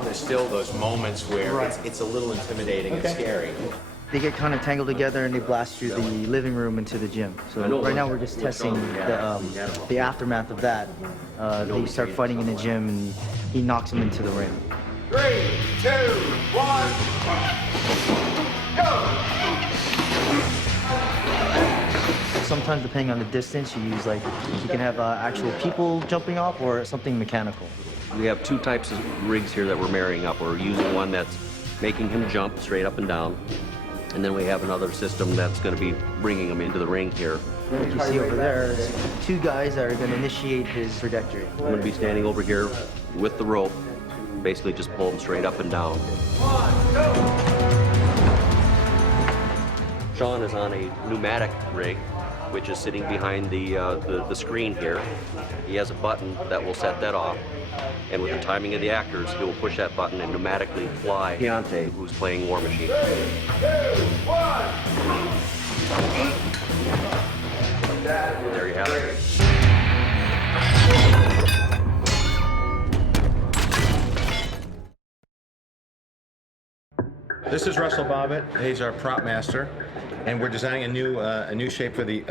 There's still those moments where Right. it's a little intimidating and scary. They get kind of tangled together and they blast through the living room into the gym. So right now we're just testing the aftermath of that. They start fighting in the gym and he knocks him into the ring. 3, 2, 1, go! Sometimes depending on the distance, you use you can have actual people jumping off or something mechanical. We have two types of rigs here that we're marrying up. We're using one that's making him jump straight up and down. And then we have another system that's going to be bringing him into the ring here. Like you see over there, there's two guys that are going to initiate his trajectory. I'm going to be standing over here with the rope, basically just pull him straight up and down. 1, go! Sean is on a pneumatic rig, which is sitting behind the screen here. He has a button that will set that off. And with the timing of the actors, he will push that button and pneumatically fly Keontae, who's playing War Machine. 3, 2, 1. There you have it. This is Russell Bobbitt. He's our prop master, and we're designing a new shape for the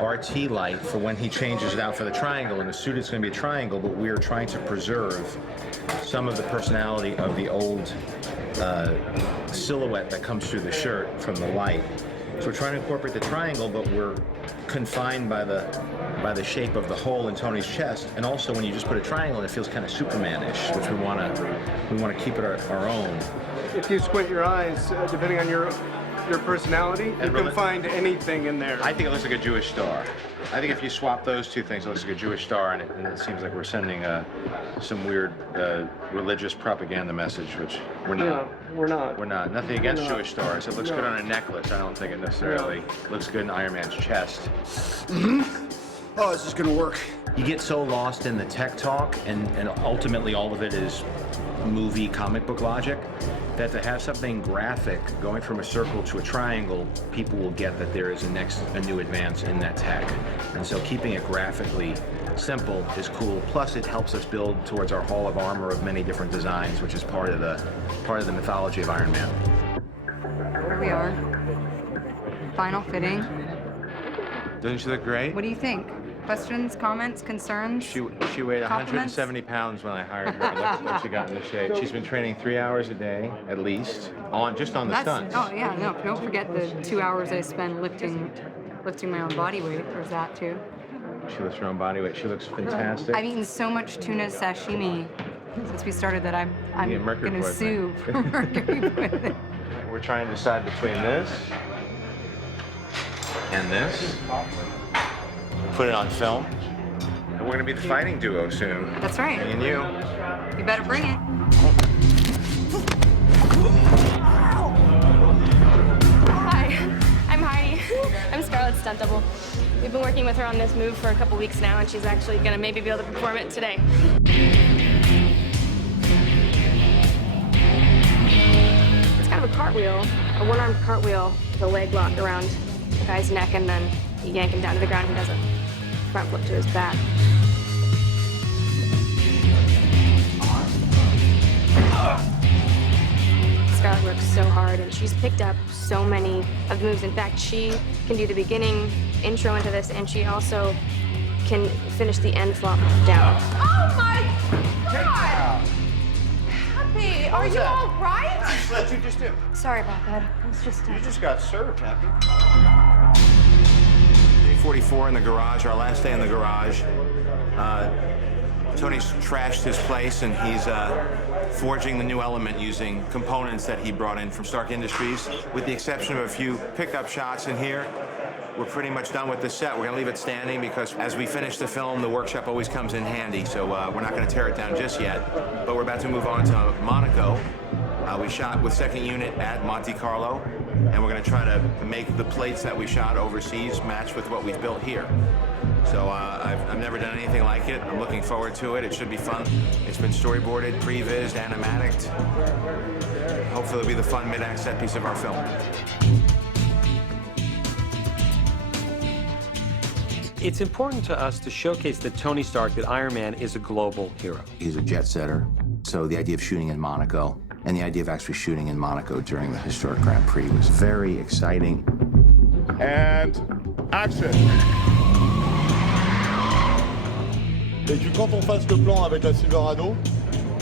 RT light for when he changes it out for the triangle. In the suit, it's going to be a triangle, but we're trying to preserve some of the personality of the old silhouette that comes through the shirt from the light. So we're trying to incorporate the triangle, but we're confined by the shape of the hole in Tony's chest. And also, when you just put a triangle, it feels kind of Superman-ish, which we want to keep it our own. If you squint your eyes, depending on your personality, you can find anything in there. I think it looks like a Jewish star. I think if you swap those two things, it looks like a Jewish star, and it seems like we're sending some weird religious propaganda message, which we're not. No, we're not. We're not. Nothing against Jewish stars. It looks good on a necklace. I don't think it necessarily looks good in Iron Man's chest. Oh, is this gonna work? You get so lost in the tech talk, and ultimately all of it is movie comic book logic, that to have something graphic going from a circle to a triangle, people will get that there is a new advance in that tech. And so keeping it graphically simple is cool. Plus it helps us build towards our hall of armor of many different designs, which is part of the mythology of Iron Man. Here we are. Final fitting. Doesn't she look great? What do you think? Questions, comments, concerns? She weighed 170 pounds when I hired her. Look, she got into shape. She's been training 3 hours a day, at least, just on the stunts. Oh yeah, no, don't forget the 2 hours I spend lifting my own body weight. There's that too. She lifts her own body weight. She looks fantastic. I've eaten so much tuna sashimi since we started that I'm gonna sue for mercury poisoning. We're trying to decide between this and this. Put it on film. And we're gonna be the fighting duo soon. That's right. Me and you. You better bring it. Hi, I'm Heidi. I'm Scarlett's stunt double. We've been working with her on this move for a couple weeks now, and she's actually gonna maybe be able to perform it today. It's kind of a cartwheel, a one-armed cartwheel with a leg locked around the guy's neck, and then you yank him down to the ground. He does a front flip to his back. Scarlett works so hard, and she's picked up so many of the moves. In fact, she can do the beginning intro into this, and she also can finish the end flop down. Oh my God! Happy, are you all right? What'd you just do? Sorry about that. I was just... You just got served, Happy. Day 44 in the garage, our last day in the garage. Tony's trashed his place, and he's forging the new element using components that he brought in from Stark Industries. With the exception of a few pickup shots in here, we're pretty much done with the set. We're gonna leave it standing because as we finish the film, the workshop always comes in handy, so we're not gonna tear it down just yet. But we're about to move on to Monaco. We shot with second unit at Monte Carlo, and we're gonna try to make the plates that we shot overseas match with what we've built here. So I've never done anything like it. I'm looking forward to it. It should be fun. It's been storyboarded, pre-vised, animatic. Hopefully it'll be the fun mid-act set piece of our film. It's important to us to showcase that Tony Stark, that Iron Man, is a global hero. He's a jet setter, So the idea of shooting in Monaco and the idea of actually shooting in Monaco during the historic Grand Prix was very exciting. And action. Et que quand on fasse le plan avec la Silverado,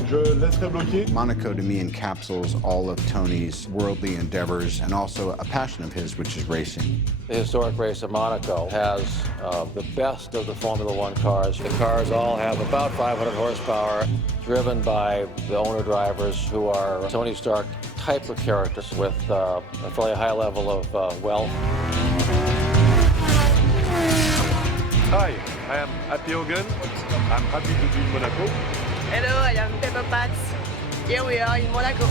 je laisserai bloquer. Monaco to me encapsulates all of Tony's worldly endeavors and also a passion of his, which is racing. The historic race of Monaco has the best of the Formula One cars. The cars all have about 500 horsepower, driven by the owner-drivers who are Tony Stark type of characters with a fairly high level of wealth. Hi, I am Happy Hogan. I'm happy to be in Monaco. Hello, I am Pepper Potts. Here we are in Monaco.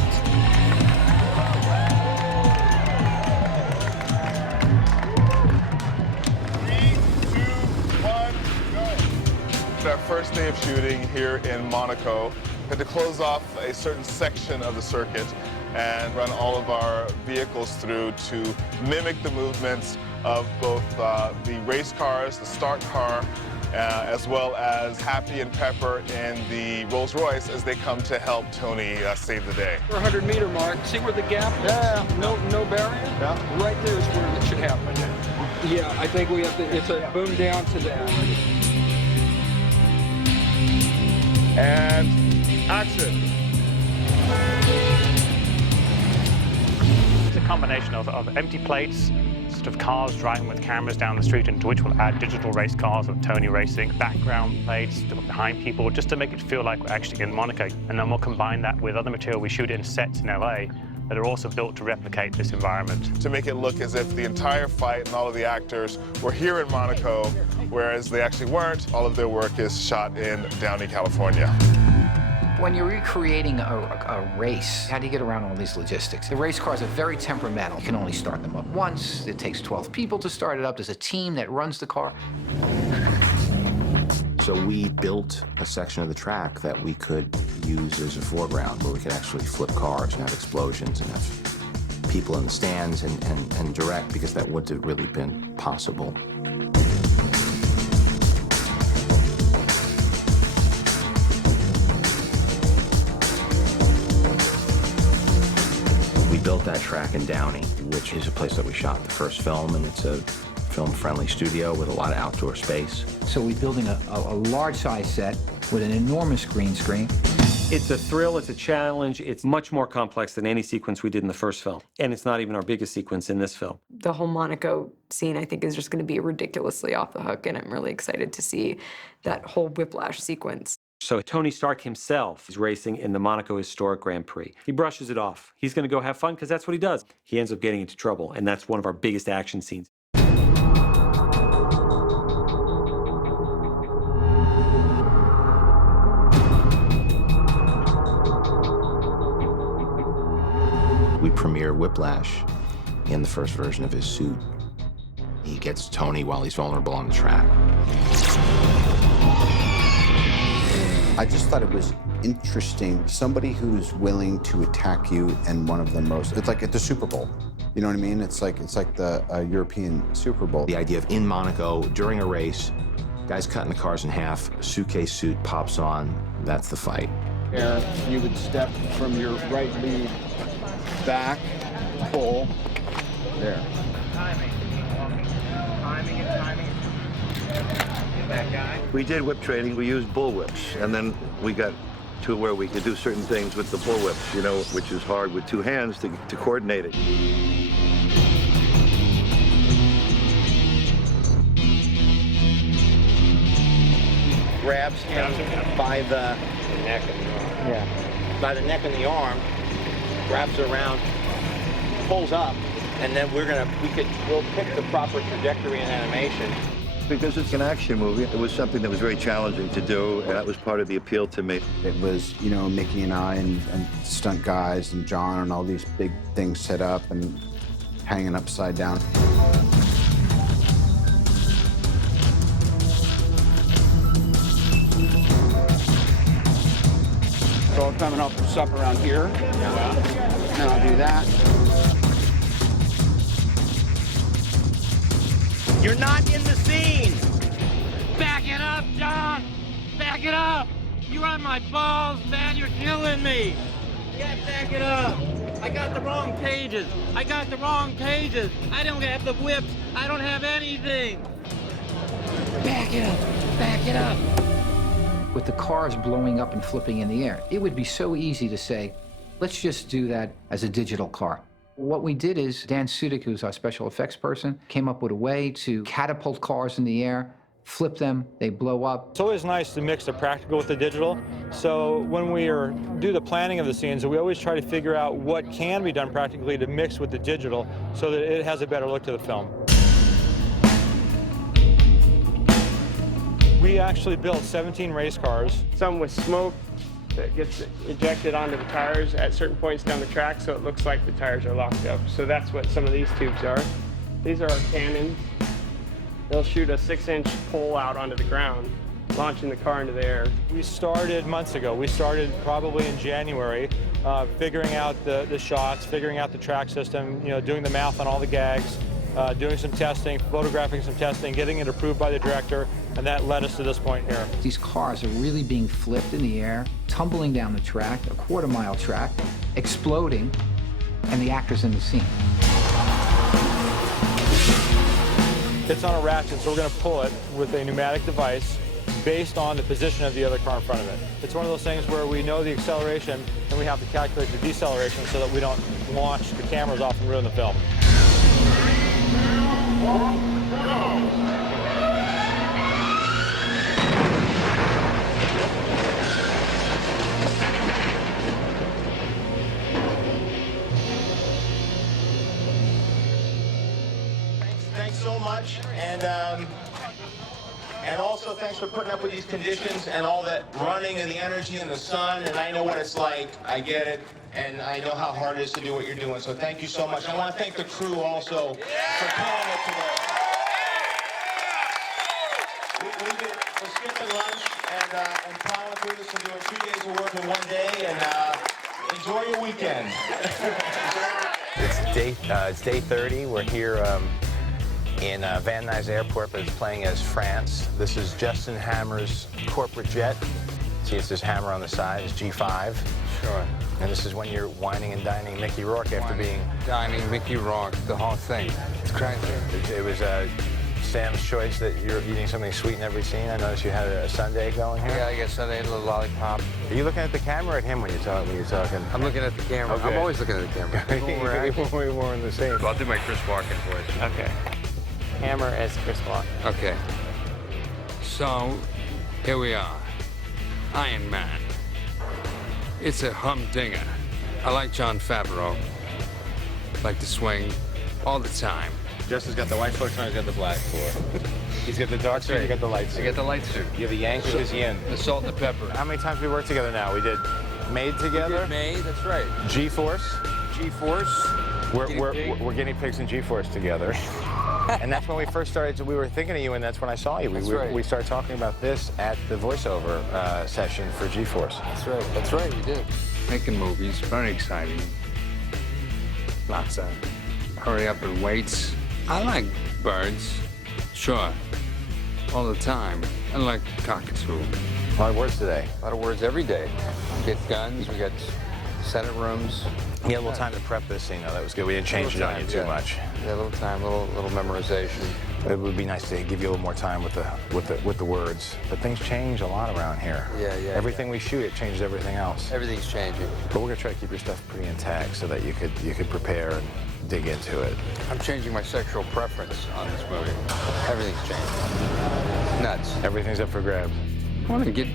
3, 2, 1, go. It's our first day of shooting here in Monaco. We had to close off a certain section of the circuit and run all of our vehicles through to mimic the movements of both the race cars, the start car, as well as Happy and Pepper in the Rolls Royce as they come to help Tony save the day. 400-meter mark. See where the gap is? Yeah. No barrier? Yeah. Right there is where it should happen. Yeah, I think we have to, it's a boom down to that. And action. It's a combination of empty plates, sort of cars driving with cameras down the street, into which we'll add digital race cars of Tony racing, background plates to put behind people, just to make it feel like we're actually in Monaco. And then we'll combine that with other material we shoot in sets in LA that are also built to replicate this environment. To make it look as if the entire fight and all of the actors were here in Monaco, whereas they actually weren't. All of their work is shot in Downey, California. When you're recreating a race, how do you get around all these logistics? The race cars are very temperamental. You can only start them up once. It takes 12 people to start it up. There's a team that runs the car. So we built a section of the track that we could use as a foreground where we could actually flip cars and have explosions and have people in the stands and direct, because that wouldn't have really been possible. We built that track in Downey, which is a place that we shot the first film, and it's a film-friendly studio with a lot of outdoor space. So we're building a large-size set with an enormous green screen. It's a thrill, it's a challenge, it's much more complex than any sequence we did in the first film. And it's not even our biggest sequence in this film. The whole Monaco scene, I think, is just going to be ridiculously off the hook, and I'm really excited to see that whole whiplash sequence. So Tony Stark himself is racing in the Monaco Historic Grand Prix. He brushes it off. He's going to go have fun because that's what he does. He ends up getting into trouble, and that's one of our biggest action scenes. We premiere Whiplash in the first version of his suit. He gets Tony while he's vulnerable on the track. I just thought it was interesting. Somebody who's willing to attack you in one of the most, it's like at the Super Bowl. You know what I mean? It's like the European Super Bowl. The idea of in Monaco, during a race, guys cutting the cars in half, a suitcase suit pops on, that's the fight. There, you would step from your right lead back, pull, there. Timing and timing. That guy. We did whip training. We used bull whips, and then we got to where we could do certain things with the bull whips, you know, which is hard with two hands to coordinate it. Grabs him by the neck and the arm. Yeah. By the neck and the arm, wraps around, pulls up, and then we'll pick the proper trajectory and animation. Because it's an action movie, it was something that was very challenging to do, and that was part of the appeal to me. It was, you know, Mickey and I and stunt guys and John and all these big things set up and hanging upside down. So I'm coming up for supper around here. Yeah. And I'll do that. You're not in the scene! Back it up, John! Back it up! You're on my balls, man. You're killing me. You gotta back it up. I got the wrong pages. I got the wrong pages. I don't have the whips. I don't have anything. Back it up. Back it up. With the cars blowing up and flipping in the air, it would be so easy to say, let's just do that as a digital car. What we did is Dan Sudik, who's our special effects person, came up with a way to catapult cars in the air, flip them, they blow up. It's always nice to mix the practical with the digital. So when we do the planning of the scenes, we always try to figure out what can be done practically to mix with the digital so that it has a better look to the film. We actually built 17 race cars. Some with smoke that gets ejected onto the tires at certain points down the track, so it looks like the tires are locked up. So that's what some of these tubes are. These are our cannons. They'll shoot a 6-inch pole out onto the ground, launching the car into the air. We started months ago. We started probably in January, figuring out the shots, figuring out the track system, doing the math on all the gags, doing some testing, photographing some testing, getting it approved by the director, and that led us to this point here. These cars are really being flipped in the air, tumbling down the track, a quarter-mile track, exploding, and the actors in the scene. It's on a ratchet, so we're going to pull it with a pneumatic device based on the position of the other car in front of it. It's one of those things where we know the acceleration, and we have to calculate the deceleration so that we don't launch the cameras off and ruin the film. Thanks so much, and also thanks for putting up with these conditions and all that running and the energy and the sun, and I know what it's like. I get it, and I know how hard it is to do what you're doing, so thank you so much. I want to thank the crew also for pulling it today. We're skipping lunch and plowing through this and doing 2 days of work in 1 day, and enjoy your weekend. It's day 30. We're here in Van Nuys Airport, but it's playing as France. This is Justin Hammer's corporate jet. See, it's this Hammer on the side, it's G5. Sure. And this is when you're whining and dining Mickey Rourke after Dining Mickey Rourke, the whole thing. It's crazy. It was Sam's choice that you're eating something sweet in every scene. I noticed you had a sundae going here. Yeah, I guess sundae, a little lollipop. Are you looking at the camera or at him when you're talking? I'm looking at the camera. Okay. I'm always looking at the camera. We're more in the same. I'll do my Chris Walken voice. Okay. Hammer as Chris Walken. Okay. So, here we are. Iron Man. It's a humdinger. I like Jon Favreau. Like to swing all the time. Justin's got the white shorts on, he's got the black floor. He's got the dark suit, you got the light suit. I got the light suit. You're the Yang, who's the Yin. The salt and the pepper. How many times we worked together now? We did Made together. We did Made, that's right. G-Force. G-Force. We're guinea pigs in G-Force together. And that's when we first started, we were thinking of you, and that's when I saw you. We started talking about this at the voiceover session for G-Force. That's right, you did. Making movies, very exciting. Lots of hurry up and waits. I like birds, sure, all the time. I like cockatoo. A lot of words today. A lot of words every day. We get guns, we got Senate rooms. You had a little time to prep this scene, though. That was good. We didn't change it on you too much. Yeah, a little time, a little memorization. It would be nice to give you a little more time with the words. But things change a lot around here. Yeah. Everything we shoot, it changes everything else. Everything's changing. But we're gonna try to keep your stuff pretty intact so that you could prepare and dig into it. I'm changing my sexual preference on this movie. Everything's changing. Nuts. Everything's up for grabs. I want to get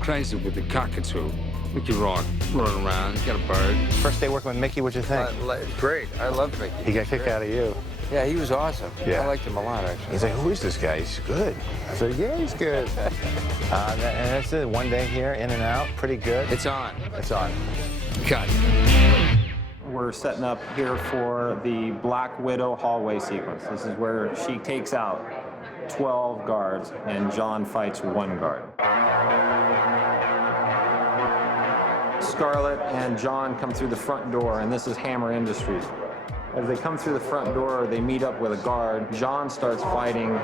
crazy with the cockatoo. Mickey Rourke running around, he's got a bird. First day working with Mickey, what'd you think? Great, I love Mickey. He got a kick out of you. Yeah, he was awesome. Yeah. I liked him a lot, actually. He's like, who is this guy? He's good. I said, yeah, he's good. And that's it, 1 day here, in and out, pretty good. It's on. It's on. Cut. We're setting up here for the Black Widow hallway sequence. This is where she takes out 12 guards and John fights 1 guard. Scarlett and John come through the front door, and this is Hammer Industries. As they come through the front door, they meet up with a guard. John starts fighting